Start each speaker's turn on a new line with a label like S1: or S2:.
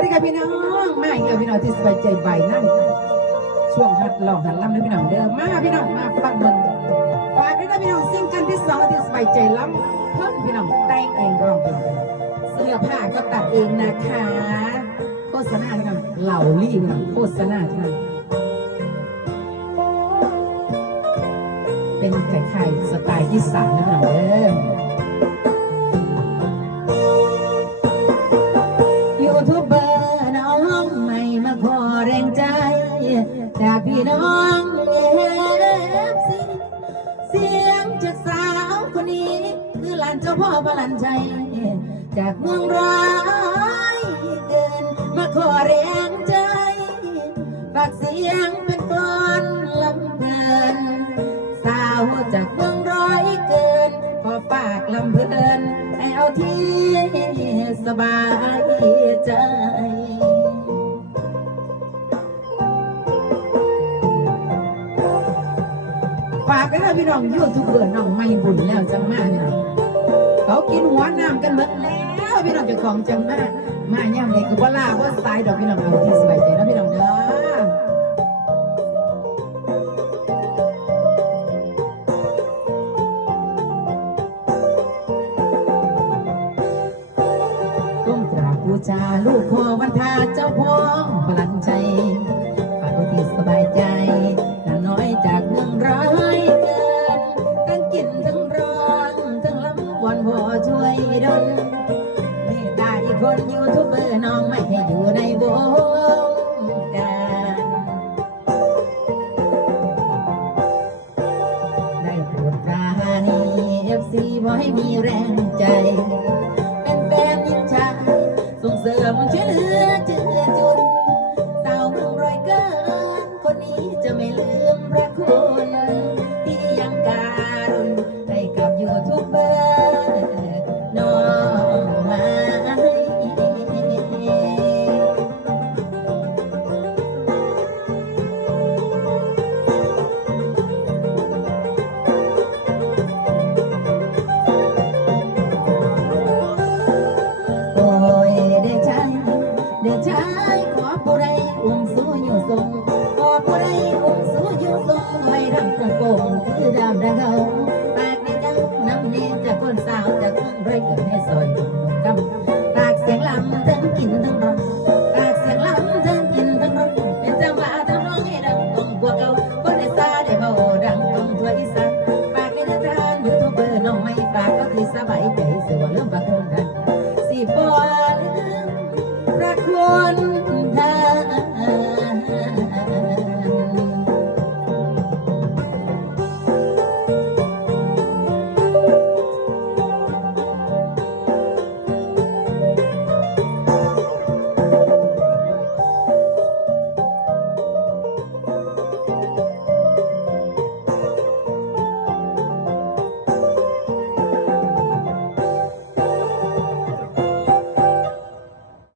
S1: วัสดีค่ะพี่น้องมาอีกแล้วพี่น้องที่สบายใจใบนั่งช่วงหัดหลอกหัดล่ำนะพี่น้องเดิมมาพี่น้องมาฟังเบิ่งฝากด้วยนะพี่น้องซิ่งกันที่สองที่สบายใจล้ำเพิ่มพี่น้องแต่งเองร้องเองเสื้อผ้าก็ตัดเองนะคะโฆษณาพี่น้องเหล่าลี่พี่น้องโฆษณาพี่น้องเป็นไข่ไข่สไตล์ที่สามนะพี่น้องเด้อ
S2: แรงใจจากพี่น้องเอฟซีเสียงจากสาวคนนี้ คือหลานเจ้าพ่อบาลันใจ จากเมืองร้ายเกินมาขอแรงใจฝากเสียงเป็นกอนลำเพลินสาวจากเมืองร้อยเกิน ขอฝากลำเพลินให้เอาที่สบาย
S1: ฝากด้วยนะพี่น้องยูทูบเบอร์น้องไม่บุญแล้วจังมาเนี่ยเขากินหัวน้ำกันหมดแล้วพี่น้องเจ้าของจังมามาย่ำเลยคือว่าลาว่าสายดอกพี่น้องเอาที่สบายใจนะพี่น้องเด้อก้มกราบบูชาลูกพ่อวันทาเจ้าพ่อ ยูทูบเบอร์น้องไม่ให้อยู่ในวงการได้โปรดปราณีเอฟซีบ่ให้มีแรงใจ ชาขอผู้ใดอุ้สู้ยู่ทรงขอผู้ใดอุ้สู้ยู่ทรงไม่รำกงกงคือดามดังเขา